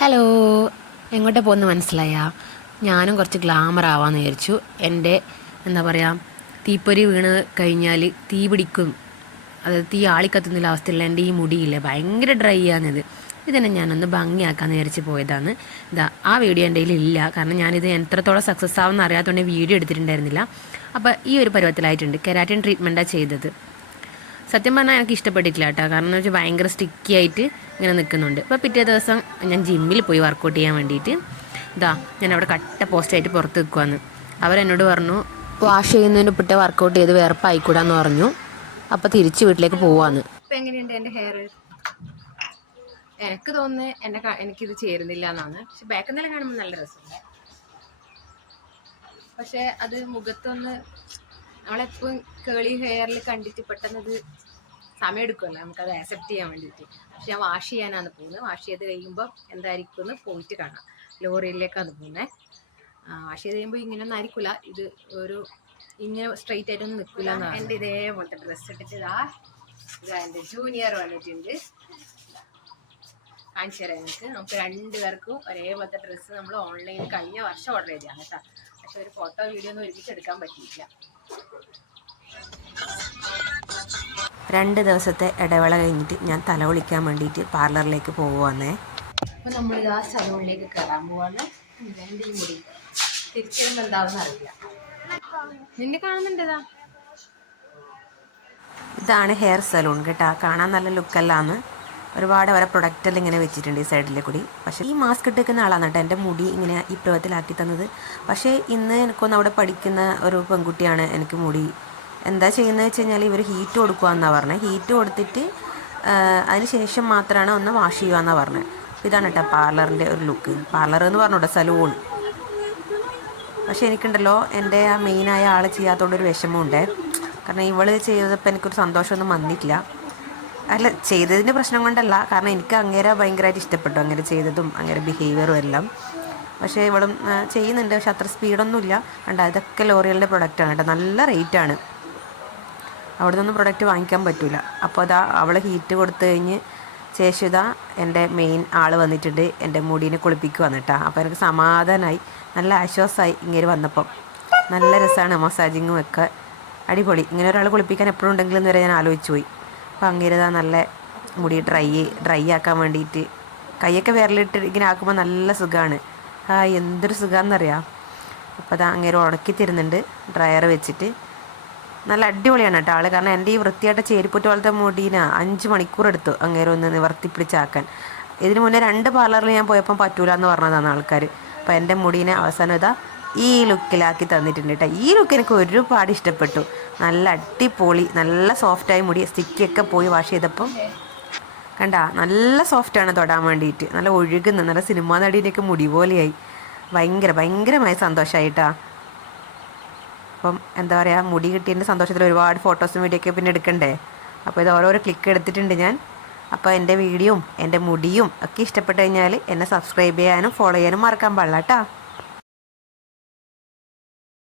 Hello, എങ്ങോട്ടാ പോകുന്നത് മനസ്സിലായാ? ഞാനും കുറച്ച് ഗ്ലാമർ ആവാമെന്ന് വിചാരിച്ചു. എൻ്റെ എന്താ പറയുക, തീപ്പൊരി വീണ് കഴിഞ്ഞാൽ തീ പിടിക്കും, അതായത് തീ ആളിക്കത്തുന്ന അവസ്ഥയുള്ള എൻ്റെ ഈ മുടിയില്ലേ, ഭയങ്കര ഡ്രൈ ആണിത്. ഇതന്നെ ഞാനൊന്ന് ഭംഗിയാക്കാമെന്ന് വിചാരിച്ച് പോയതാണ്. ആ വീഡിയോ എൻ്റെ കയ്യിലില്ല, കാരണം ഞാനിത് എത്രത്തോളം സക്സസ് ആവുമെന്ന് അറിയാത്തതുകൊണ്ട് വീഡിയോ എടുത്തിട്ടുണ്ടായിരുന്നില്ല. അപ്പോൾ ഈ ഒരു പരുവത്തിലായിട്ടുണ്ട്. കെരാറ്റിൻ ട്രീറ്റ്മെൻറ്റാണ് ചെയ്തത്. സത്യം പറഞ്ഞാൽ എനിക്ക് ഇഷ്ടപ്പെട്ടിട്ടില്ല കേട്ടോ, കാരണം എന്ന് വെച്ചാൽ ഭയങ്കര സ്റ്റിക്കി ആയിട്ട് ഇങ്ങനെ നിൽക്കുന്നുണ്ട്. അപ്പോൾ പിറ്റേ ദിവസം ഞാൻ ജിമ്മിൽ പോയി വർക്കൗട്ട് ചെയ്യാൻ വേണ്ടിയിട്ട് ഞാൻ അവിടെ കട്ട പോസ്റ്റായിട്ട് പുറത്ത് നിൽക്കുവാന്ന്. അവരെന്നോട് പറഞ്ഞു വാഷ് ചെയ്യുന്നതിന് പിറ്റേ വർക്കൗട്ട് ചെയ്ത് വേർപ്പായിക്കൂടാന്ന് പറഞ്ഞു. അപ്പോൾ തിരിച്ച് വീട്ടിലേക്ക് പോവാന്ന്. ഇപ്പം എങ്ങനെയുണ്ട് എൻ്റെ ഹെയർ? എനിക്ക് തോന്നുന്നത് എനിക്കിത് ചേരുന്നില്ല എന്നാണ്. പക്ഷെ ബാക്ക് നില കാണുമ്പോൾ നല്ല രസമുണ്ട്. പക്ഷെ അത് മുഖത്തൊന്ന് നമ്മളെപ്പോഴും കേളി ഹെയറിൽ കണ്ടിട്ട് പെട്ടെന്നത് സമയം എടുക്കുമല്ലോ നമുക്കത് ആക്സെപ്റ്റ് ചെയ്യാൻ വേണ്ടിയിട്ട്. പക്ഷെ ഞാൻ വാഷ് ചെയ്യാനാണ് പോകുന്നത്. വാഷ് ചെയ്ത് കഴിയുമ്പോൾ എന്തായിരിക്കും എന്ന് പോയിട്ട് കാണാം. ലോറിയിലേക്കാണ് പോകുന്നത്. വാഷ് ചെയ്ത് കഴിയുമ്പോൾ ഇങ്ങനെയൊന്നും ആയിരിക്കില്ല, ഇത് ഒരു ഇങ്ങനെ സ്ട്രെയിറ്റ് ആയിട്ടൊന്നും നിൽക്കില്ല എന്നാണ്. എൻ്റെ ഇതേപോലത്തെ ഡ്രസ്സ് ഇട്ടിട്ട് ഇതാ എൻ്റെ ജൂനിയർ വന്നിട്ടുണ്ട്. കാണിച്ചു തരാം നമുക്ക് രണ്ടുപേർക്കും ഒരേപോലത്തെ ഡ്രസ്സ് നമ്മൾ ഓൺലൈനിൽ കഴിഞ്ഞ വർഷം ഓർഡർ ചെയ്തതാണ് കേട്ടോ. പക്ഷെ ഒരു ഫോട്ടോ വീഡിയോ ഒന്നും ഒരുമിച്ച് എടുക്കാൻ പറ്റിയില്ല. 2 ദിവസത്തെ ഇടവേള കഴിഞ്ഞിട്ട് ഞാൻ തല കുളിക്കാൻ വേണ്ടിയിട്ട് പാർലറിലേക്ക് പോകുവാന്നേ. അപ്പോൾ നമ്മൾ ആ സലൂണിലേക്ക് കയറാൻ പോവാണ്. എൻ്റെ ഈ മുടി തിരിച്ചിടുമ്പോൾ എന്താണെന്ന് അറിയില്ല. നിന്നെ കാണുന്നുണ്ടതാ. ഇതാണ് ഹെയർ സലൂൺ കേട്ടോ. കാണാൻ നല്ല ലുക്കല്ലാന്ന്. ഒരുപാട് അവരെ പ്രൊഡക്റ്റെല്ലാം ഇങ്ങനെ വെച്ചിട്ടുണ്ട് ഈ സൈഡിലെ കൂടി. പക്ഷേ ഈ മാസ്ക് ഇട്ടിരിക്കുന്ന ആളാണ് കേട്ടോ എൻ്റെ മുടി ഇങ്ങനെ ഈ പരുവത്തിലാക്കി തന്നത്. പക്ഷേ ഇന്ന് എനിക്കൊന്ന് അവിടെ പഠിക്കുന്ന ഒരു പെൺകുട്ടിയാണ് എനിക്ക് മുടി എന്താ ചെയ്യുന്നത് വെച്ച് കഴിഞ്ഞാൽ ഇവർ ഹീറ്റ് കൊടുക്കുകയെന്നാണ് പറഞ്ഞത്. ഹീറ്റ് കൊടുത്തിട്ട് അതിന് ശേഷം മാത്രമാണ് ഒന്ന് വാഷ് ചെയ്യുകയെന്നാണ് പറഞ്ഞത്. ഇതാണ് കേട്ടോ പാർലറിൻ്റെ ഒരു ലുക്ക്. പാർലർ എന്ന് പറഞ്ഞൂട്ടോ, സലൂൺ. പക്ഷേ എനിക്കുണ്ടല്ലോ എൻ്റെ ആ മെയിനായ ആൾ ചെയ്യാത്തതുകൊണ്ടൊരു വിഷമമുണ്ട്. കാരണം ഇവൾ ചെയ്തപ്പോൾ എനിക്കൊരു സന്തോഷമൊന്നും വന്നിട്ടില്ല. അല്ല, ചെയ്തതിൻ്റെ പ്രശ്നം കൊണ്ടല്ല, കാരണം എനിക്ക് അങ്ങേരെ ഭയങ്കരമായിട്ട് ഇഷ്ടപ്പെട്ടു, അങ്ങനെ ചെയ്തതും അങ്ങനെ ബിഹേവിയറും എല്ലാം. പക്ഷേ ഇവളും ചെയ്യുന്നുണ്ട്, പക്ഷെ അത്ര സ്പീഡൊന്നുമില്ല. കണ്ട, ഇതൊക്കെ ലോറിയലിൻ്റെ പ്രൊഡക്റ്റാണ് കേട്ടോ. നല്ല റേറ്റാണ്. അവിടെ നിന്നൊന്നും പ്രൊഡക്റ്റ് വാങ്ങിക്കാൻ പറ്റില്ല. അപ്പോൾ അതാ അവൾ ഹീറ്റ് കൊടുത്തു കഴിഞ്ഞ് ശേഷം എൻ്റെ മെയിൻ ആൾ വന്നിട്ടുണ്ട്. എൻ്റെ മുടീനെ കുളിപ്പിക്കുക വന്നിട്ടാ. അപ്പോൾ എനിക്ക് സമാധാനമായി, നല്ല ആശ്വാസമായി ഇങ്ങനെ വന്നപ്പം. നല്ല രസമാണ് മസാജിങ്ങും ഒക്കെ, അടിപൊളി. ഇങ്ങനെ ഒരാൾ കുളിപ്പിക്കാൻ എപ്പോഴും ഉണ്ടെങ്കിലെന്ന് വരെ ഞാൻ ആലോചിച്ച് പോയി. അപ്പോൾ അങ്ങനെ നല്ല മുടി ഡ്രൈ ആക്കാൻ വേണ്ടിയിട്ട് കൈയൊക്കെ വിരലിട്ട് ഇങ്ങനെ ആക്കുമ്പോൾ നല്ല സുഖമാണ്. എന്തൊരു സുഖമാണെന്നറിയാം. അപ്പോൾ അത് അങ്ങനെ ഉണക്കി തരുന്നുണ്ട് ഡ്രയർ വെച്ചിട്ട്. നല്ല അടിപൊളിയാണ് കേട്ടോ ആൾ. കാരണം എൻ്റെ ഈ വൃത്തിയായിട്ട് ചേരിപ്പുറ്റ പോലത്തെ മുടീനെ 5 മണിക്കൂർ എടുത്തു അങ്ങേരെ ഒന്ന് നിവർത്തിപ്പിടിച്ചാക്കാൻ. ഇതിന് മുന്നേ 2 പാർലറിൽ ഞാൻ പോയപ്പോൾ പറ്റൂല എന്ന് പറഞ്ഞതാണ് ആൾക്കാർ. അപ്പോൾ എൻ്റെ മുടീനെ അവസാനം ഈ ലുക്കിലാക്കി തന്നിട്ടുണ്ട് കേട്ടോ. ഈ ലുക്ക് എനിക്ക് ഒരുപാട് ഇഷ്ടപ്പെട്ടു. നല്ല അടിപൊളി, നല്ല സോഫ്റ്റായി മുടി. സ്റ്റിക്കൊക്കെ പോയി വാഷ് ചെയ്തപ്പം കണ്ട, നല്ല സോഫ്റ്റാണ് തൊടാൻ വേണ്ടിയിട്ട്. നല്ല ഒഴുകുന്ന, നല്ല സിനിമാ നടീൻ്റെയൊക്കെ മുടി പോലെയായി. ഭയങ്കരമായി സന്തോഷമായിട്ടാ. അപ്പം എന്താ പറയുക, മുടി കിട്ടിയതിൻ്റെ സന്തോഷത്തിൽ ഒരുപാട് ഫോട്ടോസും വീഡിയോ ഒക്കെ പിന്നെ എടുക്കണ്ടേ. അപ്പോൾ ഇത് ഓരോരോ ക്ലിക്ക് എടുത്തിട്ടുണ്ട് ഞാൻ. അപ്പോൾ എൻ്റെ വീഡിയോയും എൻ്റെ മുടിയും ഒക്കെ ഇഷ്ടപ്പെട്ട് കഴിഞ്ഞാൽ എന്നെ സബ്സ്ക്രൈബ് ചെയ്യാനും ഫോളോ ചെയ്യാനും മറക്കാൻ പാടില്ല കേട്ടോ.